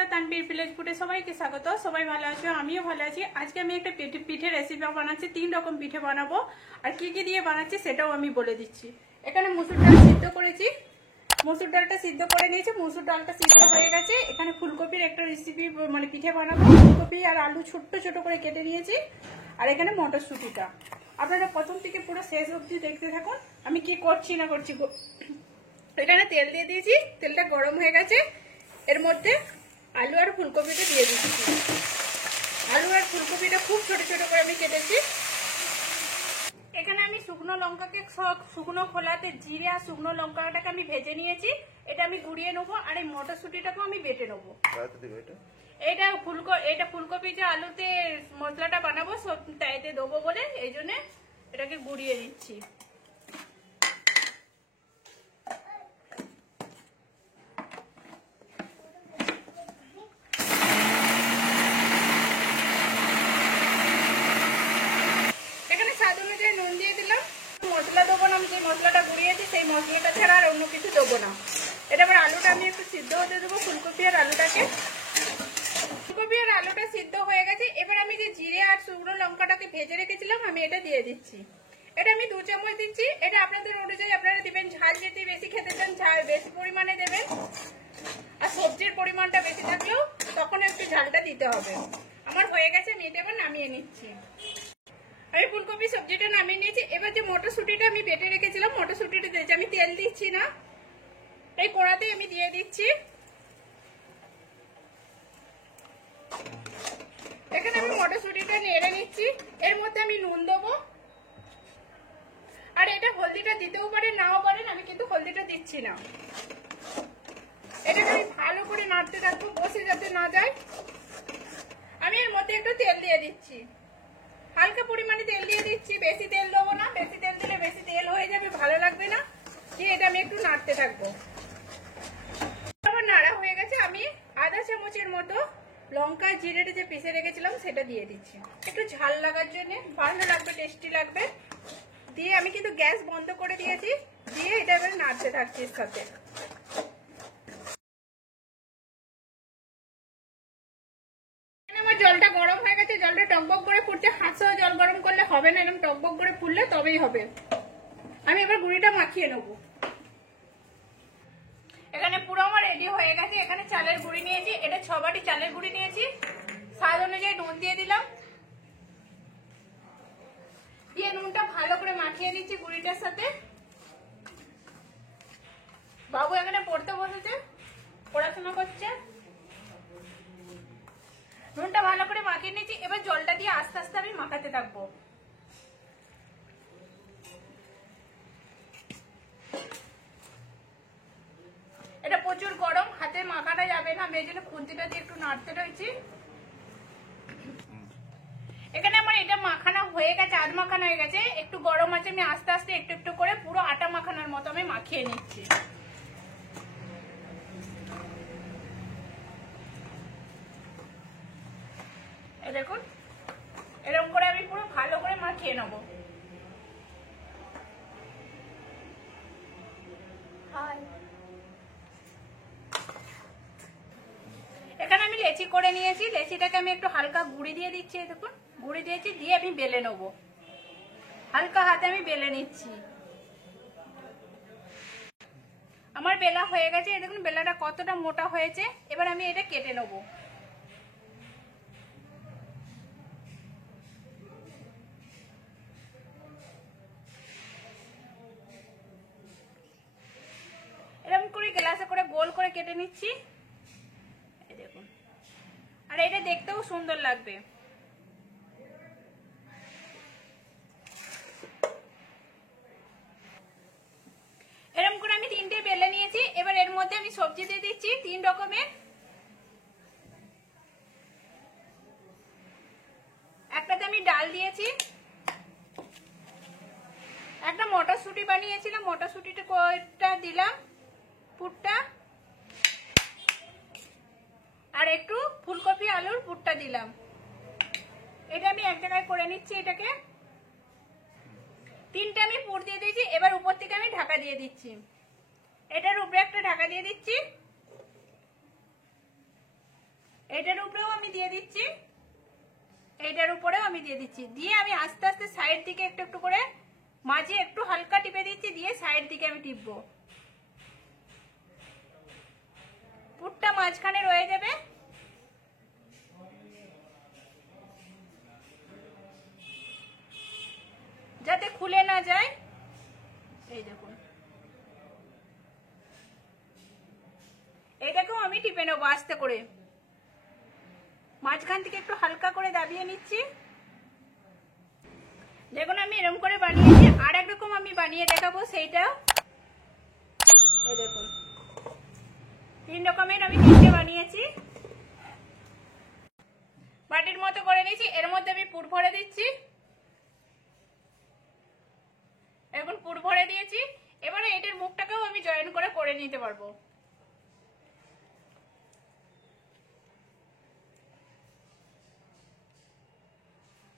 বন্ধুরা, তানবীর ভিলেজ ফুডে সবাইকে স্বাগত। সবাই ভালো আছো, আমিও ভালো আছি। আজকে আমি একটা পিঠে রেসিপি বানাচ্ছি। 3 রকম পিঠে বানাবো, আর কি কি দিয়ে বানাচ্ছি সেটাও আমি বলে দিচ্ছি। এখানে মসুর ডাল সিদ্ধ করেছি, মসুর ডালটা সিদ্ধ করে নিয়েছি। মসুর ডালটা সিদ্ধ হয়ে গেছে। এখানে ফুলকপির একটা রেসিপি মানে পিঠে বানাবো। ফুলকপি আর আলু ছোট্ট ছোট করে কেটে নিয়েছি, আর এখানে মটরশুঁটিটা। আপনারা প্রথম থেকে পুরো শেষ অবধি দেখতে থাকুন আমি কি করছি না করছি। এখানে তেল দিয়ে দিয়েছি, তেলটা গরম হয়ে গেছে। এর মধ্যে আলু আর ফুলকপিটা দিয়ে দিচ্ছি। আলু আর ফুলকপিটা খুব ছোট ছোট করে আমি কেটেছি। এখানে আমি শুকনো লঙ্কাকে শুকনো খোলাতে জিরে আর শুকনো লঙ্কাটাকে আমি ভেজে নিয়েছি। এটা আমি গুঁড়িয়ে নেবো, আর এই মটরশুঁটিটাকেও আমি বেটে নেবো। এটা ফুলকপি যে আলুতে মশলাটা বানাবো সব তাইতে দেবো বলে এই জন্য এটাকে গুঁড়িয়ে নিচ্ছি। নুন দিয়ে দিলাম। মশলা দেবো না, আমি যে মশলাটা গুঁড়িয়েছি সেই মশলাটা ছাড়া আর অন্য কিছু দেবো না। এটা আবার আলুটা আমি একটু সিদ্ধ হতে দেবো, ফুলকপি আর আলুটাকে। ফুলকপি আর আলুটা সিদ্ধ হয়ে গেছে। এবার আমি যে জিরে আর শুকনো লঙ্কাটাকে ভেজে রেখেছিলাম আমি এটা দিয়ে দিচ্ছি। এটা আমি 2 চামচ দিচ্ছি। এটা আপনাদের অনুযায়ী আপনারা দিবেন। ঝাল যদি বেশি খেতে চান ঝাল বেশি পরিমাণে দেবেন, আর সবজির পরিমাণটা বেশি থাকলেও তখন একটু ঝালটা দিতে হবে। আমার হয়ে গেছে, আমি এটা এবার নামিয়ে নিচ্ছি। আমি ফুলকপি সবজিটা নামিয়ে নিয়েছি। এবার যে মটরশুঁটিটা আমি বেটে রেখেছিলাম মটরশুঁটিটা দিয়েছি। আমি তেল দিচ্ছি না, এই কড়াতে আমি দিয়ে দিচ্ছি। এখানে আমি মটরশুঁটিটা নেড়ে নিচ্ছি। এর মধ্যে আমি নুন দেবো, আর এটা হলদিটা দিতেও পারেন নাও পারেন, আমি কিন্তু হলদিটা দিচ্ছি না। এটাকে আমি ভালো করে নাড়তে থাকবো, বসে যাতে না যায়। আমি এর মধ্যে একটু তেল দিয়ে দিচ্ছি, হালকা পরিমাণে তেল দিয়ে দিচ্ছি, বেশি তেল দেবো না। বেশি তেল দিলে বেশি তেল হয়ে যাবে, ভালো লাগবে না। দিয়ে এটা আমি একটু নাড়তে থাকবো। আমার নাড়া হয়ে গেছে। আমি আধা চামচের মতো লঙ্কা জিরেটা যে পিষে রেখেছিলাম সেটা দিয়ে দিচ্ছি, একটু ঝাল লাগার জন্য, ভালো লাগবে, টেস্টি লাগবে। দিয়ে আমি কিন্তু গ্যাস বন্ধ করে দিয়েছি। দিয়ে এটা এবার নাড়তে থাকছি এর সাথে। আমার জলটা গরম হয়ে গেছে, জলটা টকবক করে ফুটছে। হাতসহ জল গরম করলে হবে না, এরকম টকবক করে ফুটলে তবেই হবে। আমি এবার গুঁড়িটা মাখিয়ে নেব। এখানে পুরো আমার রেডি হয়ে গেছে। এখানে চালের গুঁড়ি নিয়েছি, এটা 6 বাটি চালের গুঁড়ি নিয়েছি। স্বাদ অনুযায়ী নুন দিয়ে দিলাম, দিয়ে নুনটা ভালো করে মাখিয়ে নিচ্ছি গুঁড়িটার সাথে। বাবু এখানে পড়তে বসেছে, পড়াশোনা করছে। নুনটা ভালো করে মাখিয়ে নিচ্ছি। এবার জলটা দিয়ে আস্তে আস্তে আমি মাখাতে থাকবো। এটা প্রচুর গরম, হাতে মাখানো যাবে না, আমি এই জন্য খুন্তিটা দিয়ে একটু নাড়তে রয়েছি। এখানে আমার এটা মাখানো হয়ে গেছে, আধ মাখানো হয়ে গেছে। একটু গরম আছে, আমি আস্তে আস্তে একটু একটু করে পুরো আটা মাখানোর মতো আমি মাখিয়ে নিচ্ছি। দেখুন এরকম করে আমি পুরো ভালো করে মাখিয়ে নেব। এখানে আমি লেচি করে নিয়েছি। লেচিটাকে আমি একটু হালকা গুঁড়ি দিয়ে দিচ্ছি। দেখুন গুঁড়ি দিয়েছি, দিয়ে আমি বেলে নেবো। হালকা হাতে আমি বেলে নিচ্ছি। আমার বেলা হয়ে গেছে। দেখুন বেলাটা কতটা মোটা হয়েছে। এবার আমি এটা কেটে নেবো। এরকম করে গ্লাসে করে গোল করে কেটে নিচ্ছি। এই দেখুন, আর এটা দেখতেও সুন্দর লাগবে। এরকম করে আমি 3টে বেলে নিয়েছি। এবার এর মধ্যে আমি সবজি দিয়ে দিচ্ছি 3 রকমের। একটাতে আমি ডাল দিয়েছি, একটা মটরশুঁটি বানিয়েছিলাম, মটরশুঁটিটা দিলাম পুরটা, আর একটু ফুলকপি আলুর পুরটা দিলাম। এটা আমি এক জায়গায় করে নিচ্ছি। এটাকে 3টে আমি পুর দিয়ে দিয়েছি। এবার উপর থেকে আমি ঢাকা দিয়ে দিচ্ছি। এটার উপরে একটা ঢাকা দিয়ে দিচ্ছি। এইটার উপরেও আমি দিয়ে দিচ্ছি, এইটার উপরেও আমি দিয়ে দিচ্ছি। দিয়ে আমি আস্তে আস্তে সাইড দিকে একটু একটু করে মাঝে একটু হালকা টিপে দিচ্ছি, দিয়ে সাইড দিকে আমি টিপবো। পুরটা মাঝখানে রয়ে যাবে। যাতে খুলে না যায়। এই দেখুন, এটাকেও আমি টিপে নেবো আস্তে করে। মাঝখান থেকে একটু হালকা করে দাবিয়ে নিচ্ছি। দেখুন আমি এরকম করে বানিয়েছি। আর একরকম আমি বানিয়ে দেখাবো, সেইটাও এই দেখুন। 3 রকমের আমি 3টে বানিয়েছি। বাটির মতো করে নিয়েছি। এর মধ্যে আমি পুর ভরে দিচ্ছি। এখন পুর ভরে দিয়েছি। এবারে এটার মুখটাকেও আমি জয়েন করে নিতে পারবো।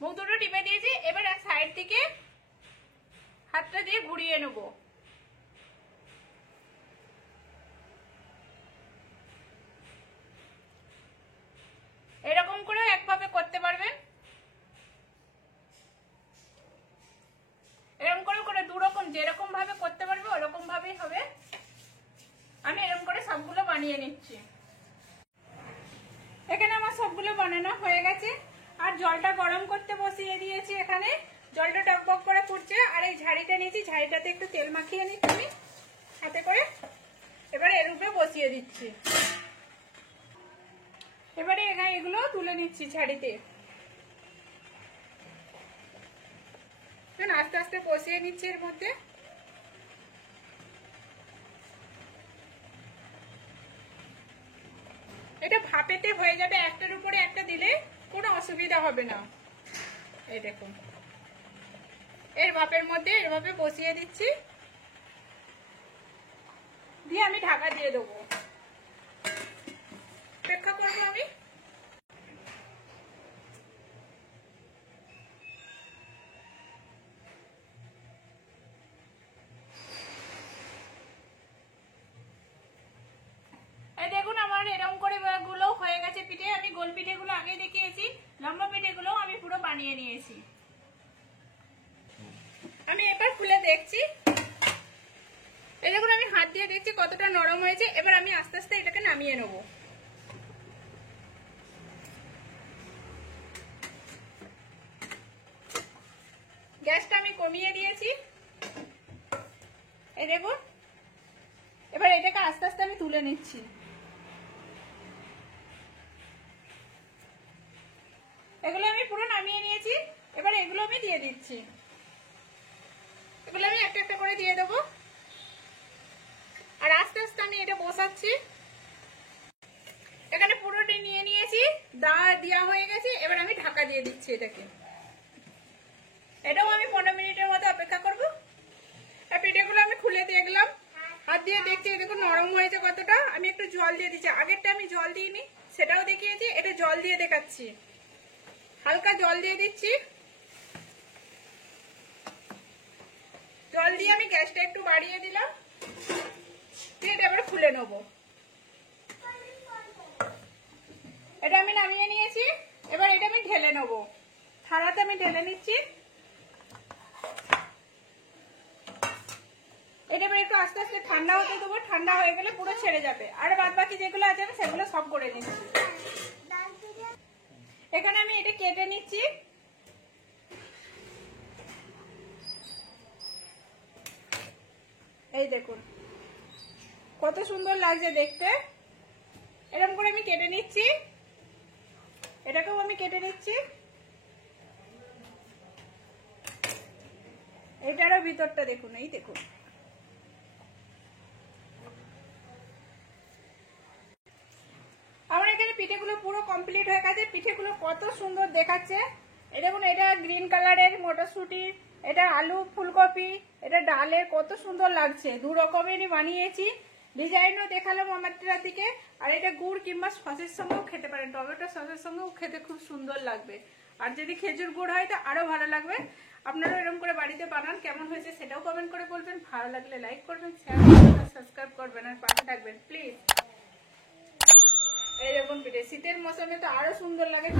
মুখ দুটো টিপে দিয়েছি। এবার এক সাইড থেকে হাতটা দিয়ে ঘুরিয়ে নেব। এরকম করে একভাবে করতে পারবেন। এরকম করে দুরকম যেরকম ভাবে করতে পারবে ওরকম ভাবেই হবে। আমি এরকম করে সবগুলো বানিয়ে নিচ্ছি। এখানে আমার সবগুলো বানানো হয়ে গেছে। আর জলটা গরম করতে বসিয়ে দিয়েছি। এখানে জলটা টকবক করে ফুটছে। আর এই ঝাড়িটা নিয়েছি, ঝাড়িটাতে একটু তেল মাখিয়ে নিচ্ছি আমি হাতে করে। এবারে এর উপরে বসিয়ে দিচ্ছি। এবারে এখানে এগুলো তুলে নিচ্ছি ঝাড়িতে। আস্তে আস্তে বসিয়ে নিচ্ছি এর মধ্যে। এটা ভাপেতে হয়ে যাবে, একটার উপরে একটা দিলে কোনো অসুবিধা হবে না। এই দেখুন, এর ভাপের মধ্যে এভাবে বসিয়ে দিচ্ছি, দিয়ে আমি ঢাকা দিয়ে দেবো। অপেক্ষা করবো আমি। দেখুন আমার এরকম করে গুলো হয়ে গেছে পিঠে। আমি গোল পিঠেগুলো আগে দেখিয়েছি, লম্বা পিঠেগুলো আমি পুরো বানিয়ে নিয়েছি। আমি এবার খুলে দেখছি। এই দেখুন আমি হাত দিয়ে দেখছি কতটা নরম হয়েছে। এবার আমি আস্তে আস্তে এটাকে নামিয়ে নেব। গ্যাসটা আমি কমিয়ে দিয়েছি। এই দেখুন, এবার এটাকে আস্তে আস্তে আমি তুলে নিচ্ছি। এগুলো আমি পুরো নামিয়ে নিয়েছি। এবার এগুলো আমি দিয়ে দিচ্ছি। এগুলো আমি একটা একটা করে দিয়ে দেবো। আর আস্তে আস্তে আমি এটা বসাচ্ছি। এখানে পুরোটা নিয়ে নিয়েছি, দেওয়া হয়ে গেছে। এবার আমি ঢাকা দিয়ে দিচ্ছি এটাকে। এটাও আমি 15 মিনিটের মতো অপেক্ষা করবো। আর পিঠেগুলো আমি খুলে দেখলাম, হাত দিয়ে দেখছি দেখুন নরম হয়েছে কতটা। আমি একটু জল দিয়ে দিচ্ছি। আগেরটা আমি জল দিইনি, সেটাও দেখিয়েছি। এটা জল দিয়ে দেখাচ্ছি। হালকা জল দিয়ে দিচ্ছি। জল দিয়ে আমি গ্যাসটা একটু বাড়িয়ে দিলাম, দিয়ে এটা এবার খুলে নেব। এটা আমি নামিয়ে নিয়েছি। এবার এটা আমি ঢেলে নেব। থালাতে আমি ঢেলে নিচ্ছি। এটা এবার একটু আস্তে আস্তে ঠান্ডা হতে দেবো। ঠান্ডা হয়ে গেলে পুরো ছেড়ে যাবে। আর বাদ বাকি যেগুলো আছে আমি সেগুলো সব করে নিচ্ছি। এখানে আমি এটা কেটে নিচ্ছি। এই দেখুন কত সুন্দর লাগছে দেখতে। এরকম করে আমি কেটে নিচ্ছি। এটাকেও আমি কেটে নিচ্ছি। এটারও ভিতরটা দেখুন, এই দেখুন। আমার এখানে পিঠেগুলো পুরো কমপ্লিট হয়ে গেছে। পিঠেগুলো কত সুন্দর দেখাচ্ছে। এই দেখুন, এটা গ্রিন কালারের মটরশুঁটি, এটা আলু ফুলকপি, এটা ডালের, কত সুন্দর লাগছে। 2 রকমেরই বানিয়েছি। ডিজাইনও দেখালাম আমারটা থেকে। আর এটা গুড় কিংবা সসের সঙ্গেও খেতে পারেন, টমেটো সসের সঙ্গেও খেতে খুব সুন্দর লাগবে। আর যদি খেজুর গুড় হয় তো আরো ভালো লাগবে। আপনারা এরকম করে বাড়িতে বানান, কেমন হয়েছে সেটাও কমেন্ট করে বলবেন। ভালো লাগলে লাইক করবেন, শেয়ার করবেন, সাবস্ক্রাইব করবেন আর পাশে থাকবেন প্লিজ। এইরকম পিঠে শীতের মৌসুমে তো আরো সুন্দর লাগে।